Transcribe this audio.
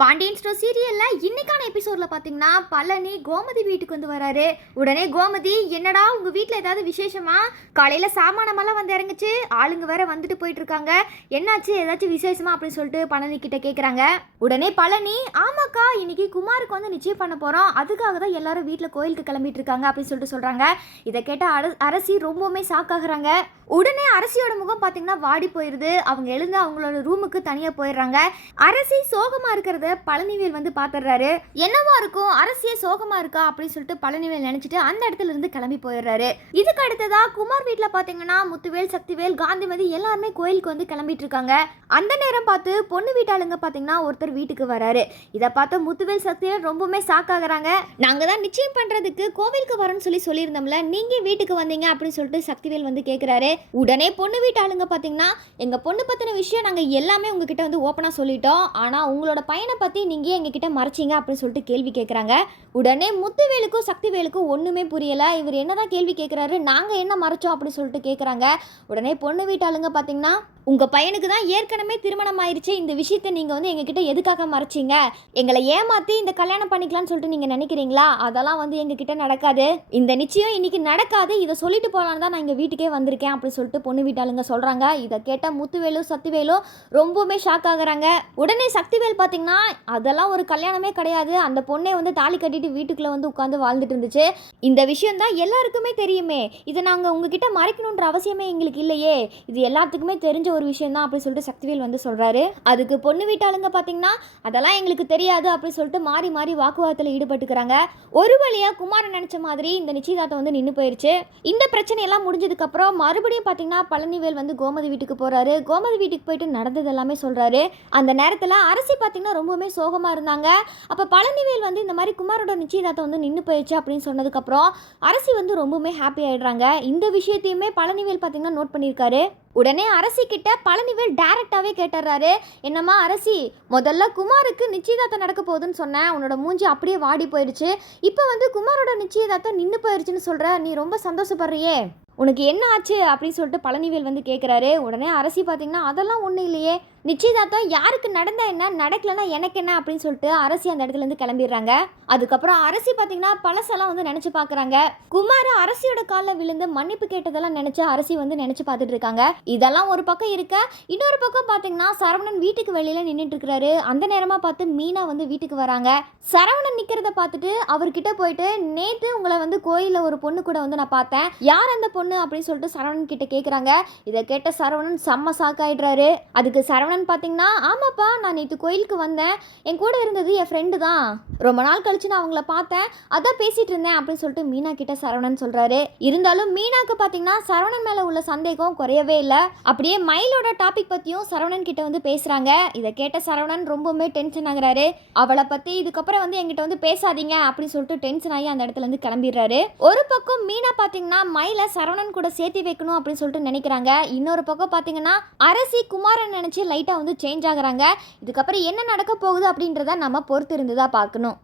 Pandian store சீரியல்ல இன்னைக்கான எபிசோட்ல பாத்தீங்கன்னா பழனி கோமதி வீட்டுக்கு வந்து வராரு. உடனே கோமதி, என்னடா உங்க வீட்டுல ஏதாவது விசேஷமா? காலையில சாமானமெல்லாம் வந்து இறங்குச்சு, ஆளுங்க வேற வந்துட்டு போயிட்டு இருக்காங்க, என்னாச்சு, ஏதாச்சும் விசேஷமா அப்படின்னு சொல்லிட்டு பழனி கிட்ட கேக்குறாங்க. உடனே பழனி, ஆமாக்கா, இன்னைக்கு குமாருக்கு வந்து நிச்சயம் பண்ண போறோம், அதுக்காக தான் எல்லாரும் வீட்டுல கோயிலுக்கு கிளம்பிட்டு இருக்காங்க அப்படின்னு சொல்லிட்டு சொல்றாங்க. இதை கேட்ட அரசி ரொம்பவுமே ஷாக் ஆகுறாங்க. உடனே அரசியோட முகம் பாத்தீங்கன்னா வாடி போயிருது. அவங்க எழுந்து அவங்களோட ரூமுக்கு தனியா போயிடுறாங்க. அரசி சோகமா இருக்கிறத பழனிவேல் வந்து பாத்துறாரு. என்னவா இருக்கும், அரசியே சோகமா இருக்கா அப்படின்னு சொல்லிட்டு பழனிவேல் நினைச்சிட்டு அந்த இடத்துல இருந்து கிளம்பி போயிடுறாரு. இதுக்கு அடுத்ததா குமார் வீட்டுல பாத்தீங்கன்னா முத்துவேல், சக்திவேல், காந்திமதி எல்லாருமே கோயிலுக்கு வந்து கிளம்பிட்டு இருக்காங்க. அந்த நேரம் பார்த்து பொண்ணு வீட்டாளுங்க பாத்தீங்கன்னா ஒருத்தர் வீட்டுக்கு வராரு. இதை பார்த்து முத்துவேல், சக்திவேல் ரொம்பவுமே ஷாக் ஆகுறாங்க. நாங்க தான் நிச்சயம் பண்றதுக்கு கோவிலுக்கு வரேன்னு சொல்லியிருந்தோம்ல, நீங்க வீட்டுக்கு வந்தீங்க அப்படின்னு சொல்லிட்டு சக்திவேல் வந்து கேட்கிறாரு. உடனே பொண்ணு வீட்டாளுங்க பாத்தீங்கன்னா, எங்க பொண்ணு பத்தின விஷயம் நாங்க எல்லாமே உங்ககிட்ட வந்து ஓப்பனா சொல்லிட்டோம், ஆனா உங்களோட பையனை பத்தி நீங்க எங்ககிட்ட மறைச்சிங்க அப்படின்னு சொல்லிட்டு கேள்வி கேட்குறாங்க. உடனே முத்துவேலுக்கும் சக்திவேலுக்கும் ஒண்ணுமே புரியல. இவர் என்னதான் கேள்வி கேட்கிறாரு, நாங்க என்ன மறைச்சோம் அப்படின்னு சொல்லிட்டு கேட்குறாங்க. உடனே பொண்ணு வீட்டாளுங்க பாத்தீங்கன்னா, உங்க பையனுக்கு தான் ஏற்கனவே திருமணம் ஆயிடுச்சு, இந்த விஷயத்தை நீங்க வந்து எங்ககிட்ட எதுக்காக மறைச்சிங்க? எங்களை ஏமாத்தி இந்த கல்யாணம் பண்ணிக்கலாம்னு சொல்லிட்டு நீங்க நினைக்கிறீங்களா? அதெல்லாம் வந்து எங்ககிட்ட நடக்காது, இந்த நிச்சயம் இன்னைக்கு நடக்காது, இதை சொல்லிட்டு போலான்னு தான் நான் இங்க வீட்டுக்கே வந்திருக்கேன் அப்படின்னு சொல்லிட்டு பொண்ணு வீட்டாளுங்க சொல்றாங்க. இதை கேட்ட முத்துவேலும் சக்திவேலும் ரொம்பவுமே ஷாக் ஆகுறாங்க. உடனே சக்திவேல் பாத்தீங்கன்னா, அதெல்லாம் ஒரு கல்யாணமே கிடையாது, அந்த பொண்ணே வந்து தாலி கட்டிட்டு வீட்டுக்குள்ள வந்து உட்காந்து வாழ்ந்துட்டு இருந்துச்சு, இந்த விஷயம் தான் எல்லாருக்குமே தெரியுமே, இதை நாங்க உங்ககிட்ட மறைக்கணுன்ற அவசியமே எங்களுக்கு இல்லையே, இது எல்லாத்துக்குமே தெரிஞ்ச ஒரு விஷயம் தான் அப்படின்னு சொல்லிட்டு சக்திவேல் வந்து சொல்றாரு. அதுக்கு பொண்ணு வீட்டாளுங்க பாத்தீங்கன்னா, அதெல்லாம் எங்களுக்கு தெரியாது அப்படின்னு சொல்லிட்டு மாறி மாறி வாக்குவாதத்தில் ஈடுபட்டுக்கிறாங்க. ஒரு வழியா குமாரன் நினைச்ச மாதிரி இந்த நிச்சயதார்த்தம் வந்து நின்று போயிருச்சு. இந்த பிரச்சனை எல்லாம் முடிஞ்சதுக்கு அப்புறம் மறுபடியும் பாத்தீங்கன்னா பழனிவேல் வந்து கோமதி வீட்டுக்கு போறாரு. கோமதி வீட்டுக்கு போயிட்டு நடந்தது எல்லாமே சொல்றாரு. அந்த நேரத்துல அரசி பாத்தீங்கன்னா ரொம்பவுமே சோகமா இருந்தாங்க. அப்ப பழனிவேல் வந்து இந்த மாதிரி குமாரோட நிச்சயதார்த்தம் வந்து நின்று போயிடுச்சு அப்படின்னு சொன்னதுக்கு அப்புறம் அரசி வந்து ரொம்பவுமே ஹாப்பி ஆயிடுறாங்க. இந்த விஷயத்தையுமே பழனிவேல் பாத்தீங்கன்னா நோட் பண்ணியிருக்காரு. உடனே அரசி கிட்ட பழனிவேல் டைரக்டாவே கேட்டுறாரு, என்னம்மா அரசி, முதல்ல குமாருக்கு நிச்சயதார்த்தம் நடக்க போகுதுன்னு சொன்னேன், உன்னோட மூஞ்சி அப்படியே வாடி போயிடுச்சு, இப்போ வந்து குமாரோட நிச்சயதார்த்தம் நின்று போயிடுச்சுன்னு சொல்ற, நீ ரொம்ப சந்தோஷப்படுறியே, உனக்கு என்ன ஆச்சு அப்படின்னு சொல்லிட்டு பழனிவேல் வந்து கேட்குறாரு. உடனே அரசி பார்த்தீங்கன்னா, அதெல்லாம் ஒன்றும் இல்லையே, நிச்சயதார்த்தம் யாருக்கு நடந்தா என்ன, நடக்கலைன்னா எனக்கு என்ன அப்படின்னு சொல்லிட்டு அரசி அந்த இடத்துலேருந்து கிளம்பிடுறாங்க. அதுக்கப்புறம் அரசி பார்த்தீங்கன்னா பழசெல்லாம் வந்து நினச்சி பார்க்குறாங்க. குமார் அரசியோட காலில் விழுந்து மன்னிப்பு கேட்டதெல்லாம் நினச்சி அரசி வந்து நினச்சி பார்த்துட்டு இருக்காங்க. இதெல்லாம் ஒரு பக்கம் இருக்க, இன்னொரு பக்கம் பார்த்தீங்கன்னா சரவணன் வீட்டுக்கு வெளியில் நின்றுட்டு இருக்கிறாரு. அந்த நேரமாக பார்த்து மீனா வந்து வீட்டுக்கு வராங்க. சரவணன் நிற்கிறத பார்த்துட்டு அவர்கிட்ட போயிட்டு, நேற்று உங்களை வந்து கோயிலில் ஒரு பொண்ணு கூட வந்து நான் பார்த்தேன், யார் அந்த பொண்ணு அப்படின்னு சொல்லிட்டு சரவணன் கிட்ட கேட்குறாங்க. இதை கேட்ட சரவணன் செம்ம சாக்காயிடுறாரு. அதுக்கு சரவணன் பார்த்தீங்கன்னா, ஆமாப்பா, நான் நேற்று கோயிலுக்கு வந்தேன், என் கூட இருந்தது என் ஃப்ரெண்டு தான், ரொம்ப நாள் கழிச்சு நான் அவங்கள பார்த்தேன், அதான் பேசிட்டு இருந்தேன் அப்படின்னு சொல்லிட்டு மீனா கிட்ட சரவணன் சொல்றாரு. இருந்தாலும் மீனாக்கு பார்த்தீங்கன்னா சரவணன் மேல உள்ள சந்தேகம் குறையவே இல்லை. அப்படியே மயிலோட டாபிக் பத்தியும் சரவணன் கிட்ட வந்து பேசுறாங்க. இதை கேட்ட சரவணன் ரொம்பவுமே டென்ஷன் ஆகுறாரு. அவளை பத்தி இதுக்கப்புறம் வந்து என்கிட்ட வந்து பேசாதீங்க அப்படின்னு சொல்லிட்டு டென்ஷன் ஆகி அந்த இடத்துல இருந்து கிளம்பிடுறாரு. ஒரு பக்கம் மீனா பார்த்தீங்கன்னா மயில சரவணன் கூட சேர்த்து வைக்கணும் அப்படின்னு சொல்லிட்டு நினைக்கிறாங்க. இன்னொரு பக்கம் பார்த்தீங்கன்னா அரசி குமாரன் நினைச்சு லைட்டா வந்து சேஞ்ச் ஆகுறாங்க. இதுக்கப்புறம் என்ன நடக்க போகுது அப்படின்றத நம்ம பொறுத்து இருந்துதான் பார்க்கணும்.